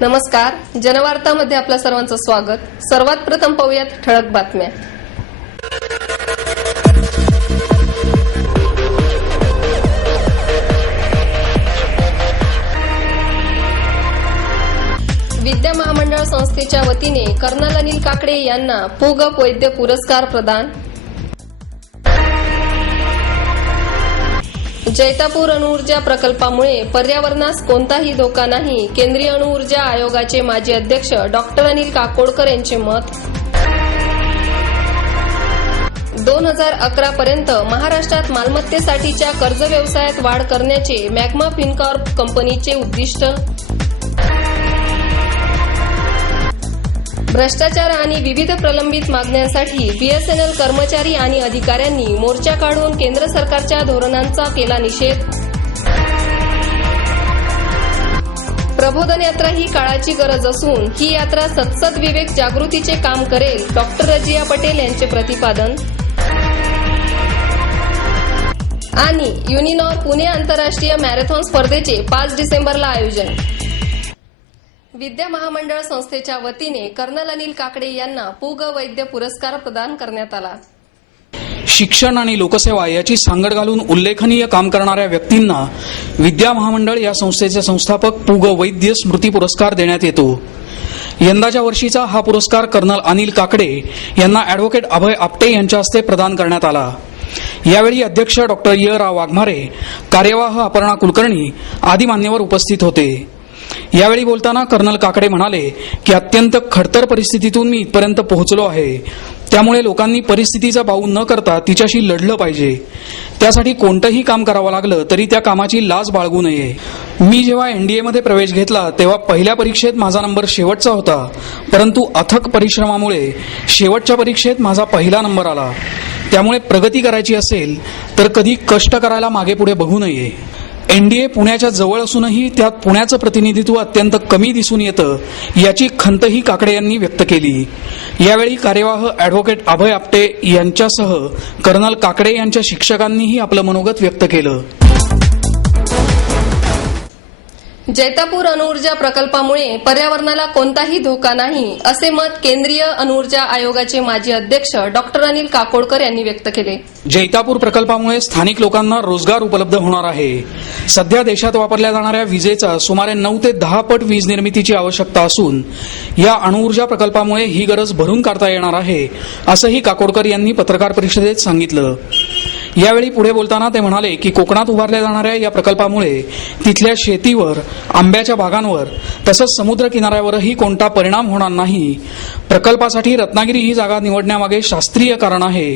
नमस्कार, जनवार्तामध्ये आपल्या सर्वांचं स्वागत। सर्वात प्रथम पाहूयात ठळक बातम्या। विद्या महामंडळ संस्थेच्या वतीने कर्नल अनिल काकडे यांना पूगप वैद्य पुरस्कार प्रदान। जैतापूर अणुऊर्जा प्रकल्पामुळे पर्यावरणास कोणताही धोका नाही, केंद्रीय अणुऊर्जा आयोगाचे माजी अध्यक्ष डॉक्टर अनिल काकोडकर यांचे मत। 2011 पर्यंत महाराष्ट्रात मालमत्तेसाठीच्या कर्ज व्यवसायात वाढ करण्याचे मॅग्मा फिनकॉर्प कंपनीचे उद्दिष्ट। भ्रष्टाचार आणि विविध प्रलंबित मागण्यांसाठी बीएसएनएल कर्मचारी आणि अधिकाऱ्यांनी मोर्चा काढून केंद्र सरकारच्या धोरणांचा केला निषेध। प्रबोधन यात्रा ही काळाची गरज असून ही यात्रा सत्सद विवेक जागृतीचे काम करेल, डॉक्टर रजिया पटेल यांचे प्रतिपादन। आणि युनिनॉर पुणे आंतरराष्ट्रीय मॅरेथॉन स्पर्धेचे 5 डिसेंबरला आयोजन। विद्या महामंडळ संस्थेच्या वतीने कर्नल अनिल काकडे यांना पूग वैद्य पुरस्कार प्रदान करण्यात आला। शिक्षण आणि लोकसेवा याची सांगड घालून उल्लेखनीय काम करणाऱ्या व्यक्तींना विद्या महामंडळ या संस्थेचे संस्थापक पूग वैद्य स्मृती पुरस्कार देण्यात येतो। यंदाच्या वर्षीचा हा पुरस्कार कर्नल अनिल काकडे यांना ॲडव्होकेट अभय आपटे यांच्या हस्ते प्रदान करण्यात आला। यावेळी अध्यक्ष डॉक्टर य.रा. वाघमारे, कार्यवाह अपर्णा कुलकर्णी आदी मान्यवर उपस्थित होते। यावेळी बोलताना कर्नल काकडे म्हणाले की अत्यंत खडतर परिस्थितीतून मी इथपर्यंत पोहोचलो आहे, त्यामुळे लोकांनी परिस्थितीचा बाऊ न करता तिच्याशी लढलं पाहिजे। त्यासाठी कोणतंही काम करावं लागलं तरी त्या कामाची लाज बाळगू नये। मी जेव्हा एनडीएमध्ये प्रवेश घेतला तेव्हा पहिल्या परीक्षेत माझा नंबर शेवटचा होता, परंतु अथक परिश्रमामुळे शेवटच्या परीक्षेत माझा पहिला नंबर आला। त्यामुळे प्रगती करायची असेल तर कधी कष्ट करायला मागे पुढे बघू नये। एनडीए पुण्याच्या जवळ असूनही त्यात पुण्याचं प्रतिनिधित्व अत्यंत कमी दिसून येतं, याची खंतही काकडे यांनी व्यक्त केली। यावेळी कार्यवाह ॲडव्होकेट अभय आपटे यांच्यासह कर्नल काकडे यांच्या शिक्षकांनीही आपलं मनोगत व्यक्त केलं। जैतापूर अणुऊर्जा प्रकल्पामुळे पर्यावरणाला कोणताही धोका नाही, असे मत केंद्रीय अणुऊर्जा आयोगाचे माजी अध्यक्ष डॉक्टर अनिल काकोडकर यांनी व्यक्त केले। जैतापूर प्रकल्पामुळे स्थानिक लोकांना रोजगार उपलब्ध होणार आहे। सध्या देशात वापरल्या जाणाऱ्या विजेचा सुमारे 9 ते 10 पट वीज निर्मितीची आवश्यकता असून या अणुऊर्जा प्रकल्पामुळे ही गरज भरून काढता येणार आहे, असंही काकोडकर यांनी पत्रकार परिषदेत सांगितलं। यावेळी पुढे बोलताना ते म्हणाले की कोकणात उभारल्या जाणाऱ्या या प्रकल्पामुळे तिथल्या शेतीवर, आंब्याच्या बागांवर तसंच समुद्र किनाऱ्यावरही कोणता परिणाम होणार नाही। प्रकल्पासाठी रत्नागिरी ही जागा निवडण्यामागे शास्त्रीय कारण आहे।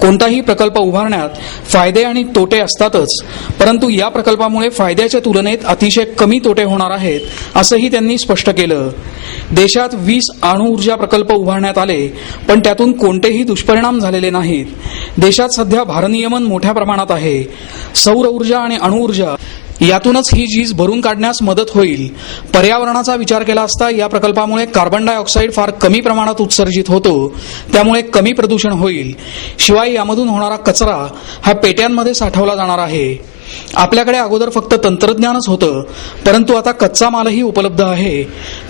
कोणताही प्रकल्प उभारण्यात फायदे आणि तोटे असतातच, परंतु या प्रकल्पामुळे फायद्याच्या तुलनेत अतिशय कमी तोटे होणार आहेत, असंही त्यांनी स्पष्ट केलं। देशात 20 अणुऊर्जा प्रकल्प उभारण्यात आले, पण त्यातून कोणतेही दुष्परिणाम झालेले नाहीत। देशात सध्या भारनियमन मोठ्या प्रमाणात आहे। सौर ऊर्जा आणि अणुऊर्जा यातूनच ही झीज भरून काढण्यास मदत होईल। पर्यावरणाचा विचार केला असता या प्रकल्पामुळे कार्बन डायऑक्साईड फार कमी प्रमाणात उत्सर्जित होतो, त्यामुळे कमी प्रदूषण होईल। शिवाय यामधून होणारा कचरा हा पेट्यांमध्ये साठवला जाणार आहे। आपल्याकडे अगोदर फक्त तंत्रज्ञानच होतं, परंतु आता कच्चा मालही उपलब्ध आहे,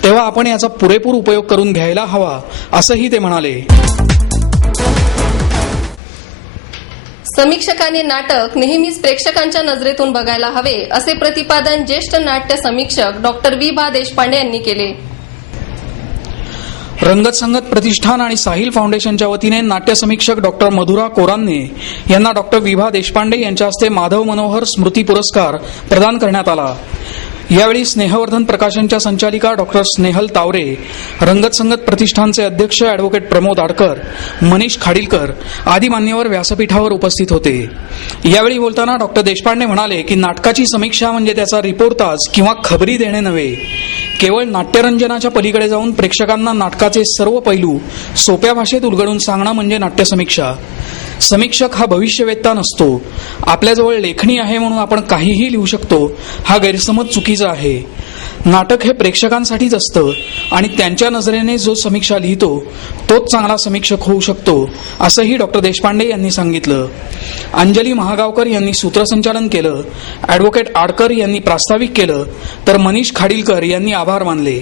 तेव्हा आपण याचा पुरेपूर उपयोग करून घ्यायला हवा, असंही ते म्हणाले। समीक्षकांनी नाटक नेहमीच प्रेक्षकांच्या नजरेतून बघायला हवे, असे प्रतिपादन ज्येष्ठ नाट्य समीक्षक डॉक्टर वि.भा. देशपांडे यांनी केले। रंगत संगत प्रतिष्ठान आणि साहिल फाउंडेशनच्या वतीने नाट्य समीक्षक डॉक्टर मधुरा कोरान्ने यांना डॉक्टर वि.भा. देशपांडे यांच्या हस्ते माधव मनोहर स्मृती पुरस्कार प्रदान करण्यात आला। यावेळी स्नेहवर्धन प्रकाशनच्या संचालिका डॉक्टर स्नेहल तावरे, रंगत संगत प्रतिष्ठानचे अध्यक्ष ॲडव्होकेट प्रमोद आडकर, मनीष खाडीलकर आदी मान्यवर व्यासपीठावर उपस्थित होते। यावेळी बोलताना डॉक्टर देशपांडे म्हणाले की नाटकाची समीक्षा म्हणजे त्याचा रिपोर्टाज किंवा खबरी देणे नव्हे, केवळ नाट्यरंजनाच्या पलीकडे जाऊन प्रेक्षकांना नाटकाचे सर्व पैलू सोप्या भाषेत उलगडून सांगणं म्हणजे नाट्यसमीक्षा। समीक्षक हा भविष्यवेत्ता नसतो। आपल्याजवळ लेखणी आहे म्हणून आपण काहीही लिहू शकतो, हा गैरसमज चुकीचा आहे। नाटक हे प्रेक्षकांसाठीच असतं आणि त्यांच्या नजरेने जो समीक्षा लिहितो तोच चांगला समीक्षक होऊ शकतो, असंही डॉक्टर देशपांडे यांनी सांगितलं। अंजली महागावकर यांनी सूत्रसंचालन केलं, ॲडव्होकेट आडकर यांनी प्रास्ताविक केलं, तर मनीष खाडीलकर यांनी आभार मानले।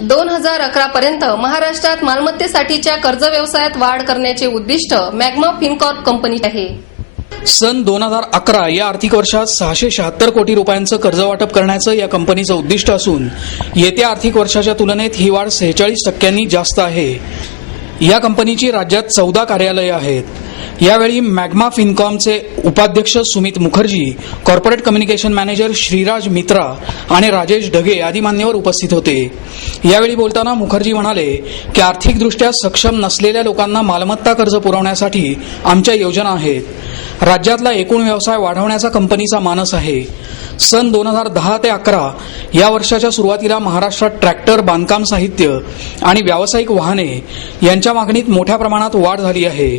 2011 पर्यंत महाराष्ट्रात मालमत्तेसाठीच्या कर्ज व्यवसायात वाढ करण्याचे उद्दिष्ट मॅग्मा फिनकॉर्प कंपनी आहे. सन 2011 या आर्थिक वर्षात 676 कोटी रुपयांचं कर्ज वाटप करण्याचं या कंपनीचं उद्दिष्ट असून येत्या आर्थिक वर्षाच्या तुलनेत ही वाढ 46% जास्त आहे. या कंपनीची राज्यात 14 कार्यालये आहेत. यावेळी मॅग्मा फिनकॉमचे उपाध्यक्ष Sumit Mukherjee, corporate communication manager Shriraj मित्रा आणि राजेश ढगे आदी मान्यवर उपस्थित होते. यावेळी बोलताना मुखर्जी म्हणाले की सक्षम नसलेल्या लोकांना मालमत्ता कर्ज पुरवण्यासाठी आमच्या योजना आहेत. राज्यातला एकूण व्यवसाय वाढवण्याचा कंपनीचा मानस आहे. सन 2010 ते 11 या वर्षाच्या सुरुवातीला महाराष्ट्रात ट्रॅक्टर, बांधकाम साहित्य आणि व्यावसायिक वाहने यांच्या मागणीत मोठ्या प्रमाणात वाढ झाली आहे.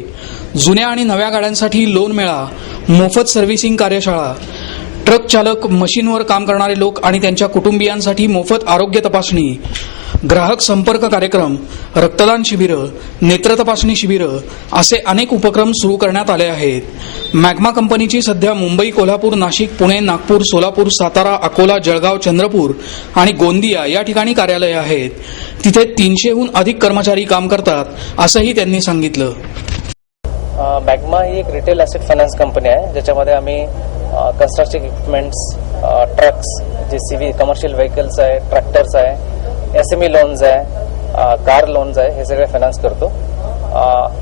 जुन्या आणि नव्या गाड्यांसाठी लोन मेळा, मोफत सर्व्हिसिंग कार्यशाळा, ट्रक चालक, मशीनवर काम करणारे लोक आणि त्यांच्या कुटुंबियांसाठी मोफत आरोग्य तपासणी, ग्राहक संपर्क कार्यक्रम, रक्तदान शिबिरं, नेत्र तपासणी शिबिरं असे अनेक उपक्रम सुरू करण्यात आले आहेत. मॅग्मा कंपनीची सध्या मुंबई, कोल्हापूर, नाशिक, पुणे, नागपूर, सोलापूर, सातारा, अकोला, जळगाव, चंद्रपूर आणि गोंदिया या ठिकाणी कार्यालये आहेत. तिथे 300हून अधिक कर्मचारी काम करतात असंही त्यांनी सांगितलं. मॅग्मा ही एक रिटेल ॲसेट फायनान्स कंपनी आहे, ज्याच्यामध्ये आम्ही construction equipments, trucks, JCB, commercial vehicles आहे, ट्रॅक्टर्स आहे, SME लोन्स आहे, कार लोन्स आहे, हे सगळे फायनान्स करतो.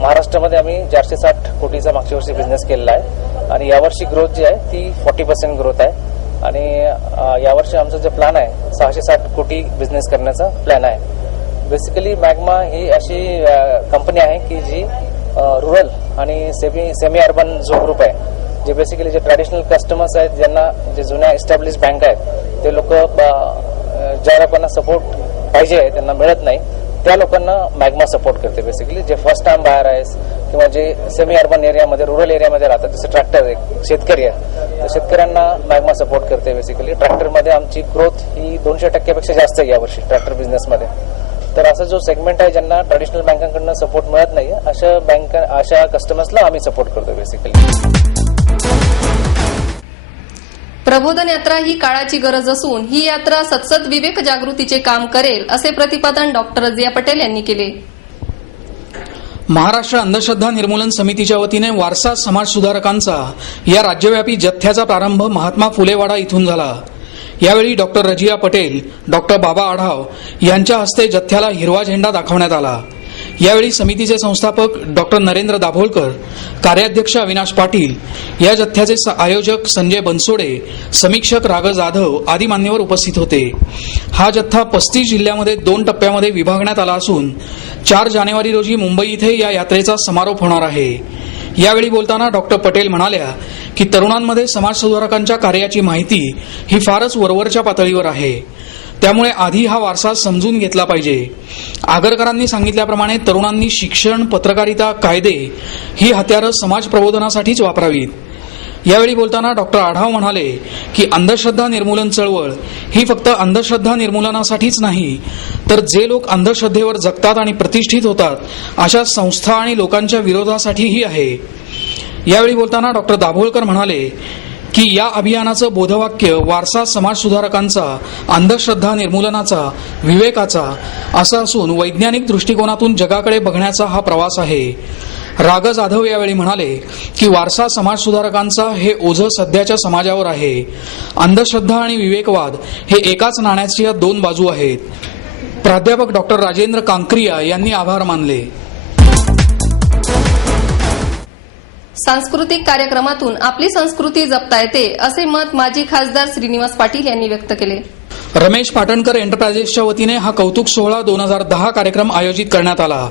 महाराष्ट्रामध्ये आम्ही 460 कोटीचा मागच्या वर्षी बिझनेस केलेला आहे आणि यावर्षी ग्रोथ जी आहे ती 40% ग्रोथ आहे आणि यावर्षी आमचा जो प्लॅन आहे 660 कोटी बिझनेस करण्याचा प्लॅन आहे. बेसिकली मॅग्मा ही अशी कंपनी आहे की जी रुरल आणि सेमी अर्बन जो ग्रुप आहे, जे बेसिकली जे ट्रॅडिशनल कस्टमर्स आहेत, ज्यांना जे जुन्या एस्टॅब्लिश बँक आहेत ते लोक ज्या लोकांना सपोर्ट पाहिजे त्यांना मिळत नाही, त्या लोकांना मॅग्मा सपोर्ट करते. बेसिकली जे फर्स्ट टाइम बाहेर आहे किंवा जे सेमी अर्बन एरियामध्ये, रुरल एरियामध्ये राहतात, जसं ट्रॅक्टर एक शेतकरी आहे, तर शेतकऱ्यांना मॅग्मा सपोर्ट करते. बेसिकली ट्रॅक्टरमध्ये आमची ग्रोथ ही 200% जास्त आहे यावर्षी ट्रॅक्टर बिझनेसमध्ये. तर असा जो सेगमेंट आहे ज्यांना ट्रॅडिशनल बँकांकडून सपोर्ट मिळत नाही, अशा कस्टमर्सला आम्ही सपोर्ट करतो बेसिकली. प्रबोधन यात्रा ही काळाची गरज असून ही यात्रा सतत विवेक जागृतीचे काम करेल असे प्रतिपादन डॉक्टर रजिया पटेल यांनी केले. महाराष्ट्र अंधश्रद्धा निर्मूलन समितीच्या वतीने वारसा समाज सुधारकांचा या राज्यव्यापी जथ्याचा प्रारंभ महात्मा फुलेवाडा इथून झाला. यावेळी डॉक्टर रजिया पटेल, डॉक्टर बाबा आढाव यांच्या हस्ते जथ्याला हिरवा झेंडा दाखवण्यात आला. यावेळी समितीचे संस्थापक डॉक्टर नरेंद्र दाभोळकर, कार्याध्यक्ष अविनाश पाटील, या जथ्याचे आयोजक संजय बनसोडे, समीक्षक राग जाधव आदी मान्यवर उपस्थित होते. हा जथ्था 35 जिल्ह्यामध्ये 2 टप्प्यामध्ये विभागण्यात आला असून 4 जानेवारी रोजी मुंबई इथे या यात्रेचा समारोप होणार आहे. यावेळी बोलताना डॉक्टर पटेल म्हणाल्या की तरुणांमध्ये समाज सुधारकांच्या कार्याची माहिती ही फारच वरवरच्या पातळीवर आहे. त्यामुळे आधी हा वारसा समजून घेतला पाहिजे. आगरकरांनी सांगितल्याप्रमाणे तरुणांनी शिक्षण, पत्रकारिता, कायदे ही हत्यारं समाज प्रबोधनासाठीच वापरावीत. यावेळी बोलताना डॉक्टर आढाव म्हणाले की अंधश्रद्धा निर्मूलन चळवळ ही फक्त अंधश्रद्धा निर्मूलनासाठीच नाही, तर जे लोक अंधश्रद्धेवर जगतात आणि प्रतिष्ठित होतात अशा संस्था आणि लोकांच्या विरोधासाठीही आहे. यावेळी बोलताना डॉक्टर दाभोळकर म्हणाले की या अभियानाचं बोधवाक्य वारसा समाज सुधारकांचा, अंधश्रद्धा निर्मूलनाचा, विवेकाचा असं असून वैज्ञानिक दृष्टिकोनातून जगाकडे बघण्याचा हा प्रवास आहे. राग जाधव यावेळी म्हणाले की वारसा समाज सुधारकांचा हे ओझं सध्याच्या समाजावर आहे. अंधश्रद्धा आणि विवेकवाद हे एकाच नाण्याच्या 2 बाजू आहेत. प्राध्यापक डॉक्टर राजेंद्र कांक्रिया यांनी आभार मानले. सांस्कृतिक कार्यक्रमातून आपली संस्कृती जपता येते असे मत माजी खासदार श्रीनिवास पाटील यांनी व्यक्त केले. रमेश पाटणकर एंटरप्राइजेसच्या वतीने हा कौतुक सोहळा 2010 कार्यक्रम आयोजित करण्यात आला.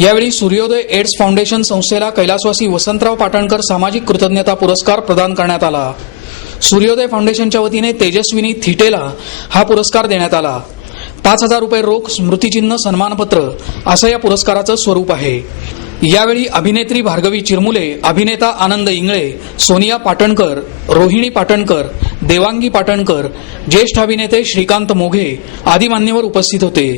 यावेळी सूर्योदय एड्स फाउंडेशन संस्थेला कैलासवासी वसंतराव पाटणकर सामाजिक कृतज्ञता पुरस्कार प्रदान करण्यात आला. सूर्योदय फाउंडेशनच्या वतीने तेजस्विनी थिटेला हा पुरस्कार देण्यात आला. 5,000 रुपये रोख, स्मृतिचिन्ह, सन्मानपत्र असं या पुरस्काराचं स्वरूप आहे. यावेळी अभिनेत्री भार्गवी चिरमुले, अभिनेता आनंद इंगळे, सोनिया पाटणकर, रोहिणी पाटणकर, देवांगी पाटणकर, ज्येष्ठ अभिनेते श्रीकांत मोघे आदी मान्यवर उपस्थित होते.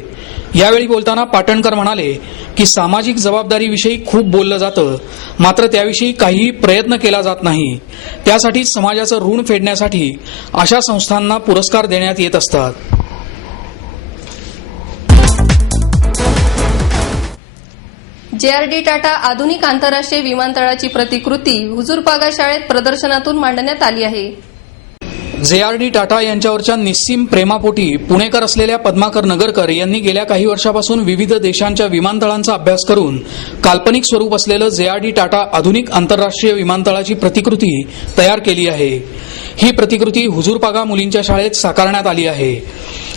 यावेळी बोलताना पाटणकर म्हणाले की सामाजिक जबाबदारीविषयी खूप बोललं जातं, मात्र त्याविषयी काहीही प्रयत्न केला जात नाही. त्यासाठी समाजाचं ऋण फेडण्यासाठी अशा संस्थांना पुरस्कार देण्यात येत असतात. JRD टाटा आधुनिक आंतरराष्ट्रीय विमानतळाची प्रतिकृती हुजूरपागा शाळेत प्रदर्शनातून मांडण्यात आली आहे. JRD टाटा यांच्यावरच्या निस्सीम प्रेमापोटी पुणेकर असलेल्या पद्माकर नगरकर यांनी गेल्या काही वर्षापासून विविध देशांच्या विमानतळांचा अभ्यास करून काल्पनिक स्वरूप असलेलं JRD टाटा आधुनिक आंतरराष्ट्रीय विमानतळाची प्रतिकृती तयार केली आहे. ही प्रतिकृती हुजूरपागा मुलींच्या शाळेत साकारण्यात आली आहे.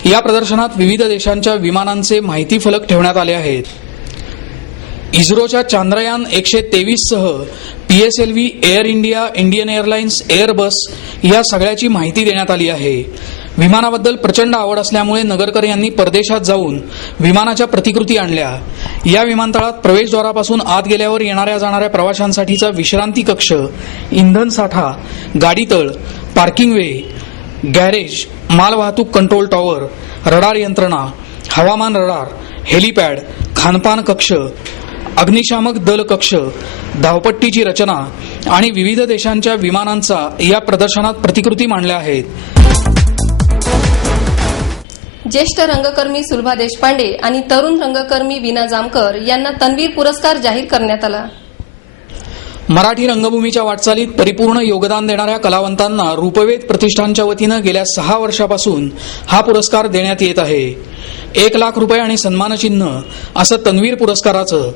या प्रदर्शनात विविध देशांच्या विमानांचे माहिती फलक ठेवण्यात आले आहेत. इस्रोच्या चांद्रयान 123 सह PSLV, air India, Indian airlines, Airbus या सगळ्याची माहिती देण्यात आली आहे. विमानाबद्दल प्रचंड आवड असल्यामुळे नगरकर यांनी परदेशात जाऊन विमानाच्या प्रतिकृती आणल्या. या विमानतळात प्रवेशद्वारापासून आत गेल्यावर येणाऱ्या जाणाऱ्या प्रवाशांसाठीचा विश्रांती कक्ष, इंधन साठा, गाडीतळ, पार्किंग वे, गॅरेज, मालवाहतूक कंट्रोल टॉवर, रडार यंत्रणा, हवामान रडार, हेलिपॅड, खानपान कक्ष, अग्निशामक दल कक्ष, धावपट्टीची रचना आणि विविध देशांच्या विमानांचा या प्रदर्शनात प्रतिकृती मांडल्या आहेत. ज्येष्ठ रंगकर्मी सुलभा देशपांडे आणि तरुण रंगकर्मी वीणा जामकर यांना तन्वीर पुरस्कार जाहीर करण्यात आला. मराठी रंगभूमीच्या वाटचालीत परिपूर्ण योगदान देणाऱ्या कलावंतांना रूपवेध प्रतिष्ठानच्या वतीनं गेल्या 6 वर्षापासून हा पुरस्कार देण्यात येत आहे. 1,00,000 रुपये आणि सन्मानचिन्ह असं तन्वीर पुरस्काराचं,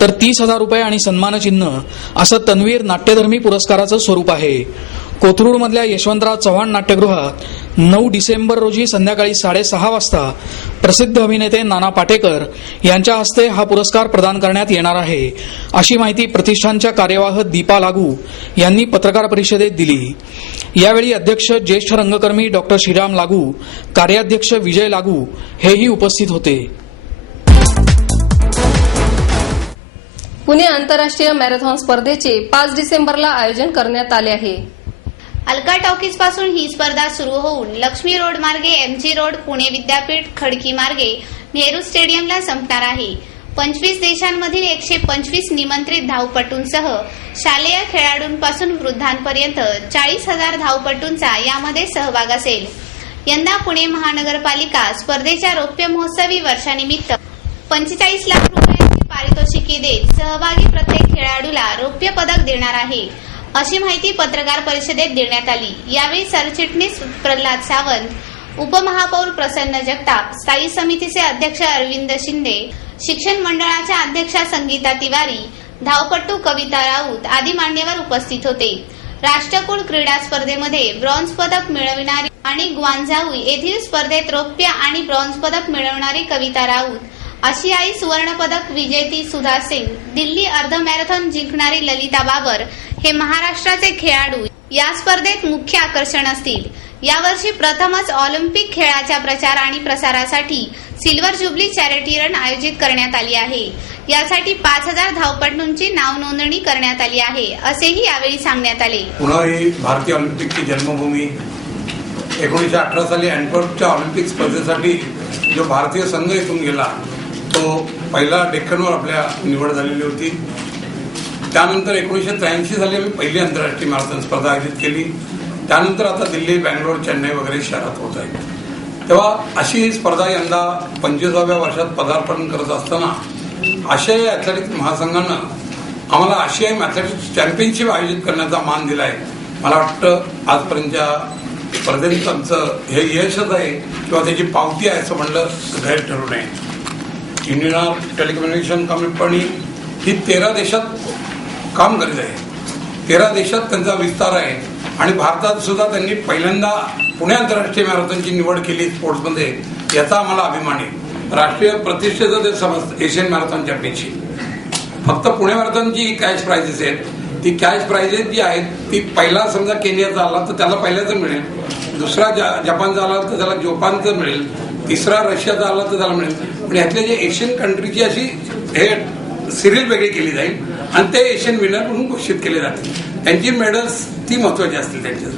तर 30,000 रुपये आणि सन्मानचिन्ह असं तन्वीर नाट्यधर्मी पुरस्काराचं स्वरूप आहे. कोथरूडमधल्या यशवंतराव चव्हाण नाट्यगृहात 9 डिसेंबर रोजी संध्याकाळी 6:30 वाजता प्रसिद्ध अभिनेते नाना पाटेकर यांच्या हस्ते हा पुरस्कार प्रदान करण्यात येणार आहे, अशी माहिती प्रतिष्ठानच्या कार्यवाह दीपा लागू यांनी पत्रकार परिषदेत दिली. यावेळी अध्यक्ष ज्येष्ठ रंगकर्मी डॉक्टर श्रीराम लागू, कार्याध्यक्ष विजय लागू हेही उपस्थित होते. पुणे आंतरराष्ट्रीय मॅरेथॉन स्पर्धेचे 5 डिसेंबरला आयोजन करण्यात आले आहे. अलका टॉकीज पासून ही स्पर्धा सुरू होऊन लक्ष्मी रोड मार्गे MG रोड, पुणे विद्यापीठ, खडकी मार्गे नेहरू स्टेडियमला संपणार आहे. 25 देशांमधील 125 निमंत्रित धावपटूंसह शालेय खेळाडूंपासून वृद्धांपर्यंत 40,000 धावपटूंचा यामध्ये सहभाग असेल. यंदा पुणे महानगरपालिका स्पर्धेच्या रौप्य महोत्सवी वर्षानिमित्त 45 लाख रुपयांची पारितोषिके देत सहभागी प्रत्येक खेळाडूला रौप्य पदक देणार आहे, अशी माहिती पत्रकार परिषदेत देण्यात आली. यावेळी सरचिटणीस प्रल्हाद सावंत, उपमहापौर प्रसन्न जगताप, स्थायी समितीचे अध्यक्ष अरविंद शिंदे, शिक्षण मंडळाच्या अध्यक्षा संगीता तिवारी, धावपटू कविता राऊत आदी मान्यवर उपस्थित होते. राष्ट्रकुल क्रीडा स्पर्धेमध्ये ब्रॉन्झ पदक मिळविणारी आणि ग्वांझाऊ येथील स्पर्धेत रौप्य आणि ब्रॉन्झ पदक मिळवणारी कविता राऊत, आशियाई सुवर्ण पदक विजेती सुधा सिंग, दिल्ली अर्ध मॅरेथॉन जिंकणारी ललिता बाबर हे महाराष्ट्राचे खेळाडू या स्पर्धेत मुख्य आकर्षण असतील. यावर्षी प्रथमच ऑलिम्पिक खेळाच्या प्रचार आणि प्रसारासाठी सिल्वर ज्युबली चॅरिटी रन आयोजित करण्यात आली आहे. यासाठी 5,000 धावपटूंची नाव नोंदणी करण्यात आली आहे, असेही यावेळी सांगण्यात आले. पुणे ही भारतीय ऑलिम्पिकची जन्मभूमी. 1918 साली अँटवर्पच्या ऑलिम्पिक स्पर्धेसाठी जो भारतीय संघ इथून गेला तो पहिला डेक्कनवर आपल्या निवड झालेली होती. त्यानंतर 1983 साली आम्ही पहिली आंतरराष्ट्रीय मॅरेथॉन स्पर्धा आयोजित केली. त्यानंतर आता दिल्ली, बँगलोर, चेन्नई वगैरे शहरात होत आहे. तेव्हा अशी ही स्पर्धा यंदा 25व्या वर्षात पदार्पण करत असताना आशियाई ॲथलेटिक्स महासंघानं आम्हाला आशियाई ॲथलेटिक्स चॅम्पियनशिप आयोजित करण्याचा मान दिला आहे. मला वाटतं आजपर्यंतच्या स्पर्धेत आमचं हे यशच आहे किंवा त्याची पावती आहे असं म्हणलं गैर ठरू नये. युनियन ऑफ टेलिकम्युनिकेशन कंपनी ही 13 देशात काम करीत आहे. 13 देशात त्यांचा विस्तार आहे आणि भारतात सुद्धा त्यांनी पहिल्यांदा पुणे आंतरराष्ट्रीय मॅरेथॉनची निवड केली स्पोर्ट्समध्ये, याचा आम्हाला अभिमान आहे. राष्ट्रीय प्रतिष्ठेचं ते समजतं एशियन मॅरेथॉन चॅम्पियनशिप. फक्त पुणे मॅरेथॉनची कॅश प्राइजेस आहेत, ती कॅश प्राइजेस जी आहेत ती पहिला समजा केनियाचा आला तर त्याला पहिल्याचं मिळेल, दुसरा जपानचा आला तर त्याला जपानचं मिळेल, तिसरा रशियाचा आला तर त्याला मिळेल. पण यातले जे एशियन कंट्रीची अशी हे सिरीज वेगळी केली जाईल आणि ते एशियन विनर म्हणून घोषित केले जातील. त्यांची मेडल्स ती महत्वाची असतील त्यांच्या.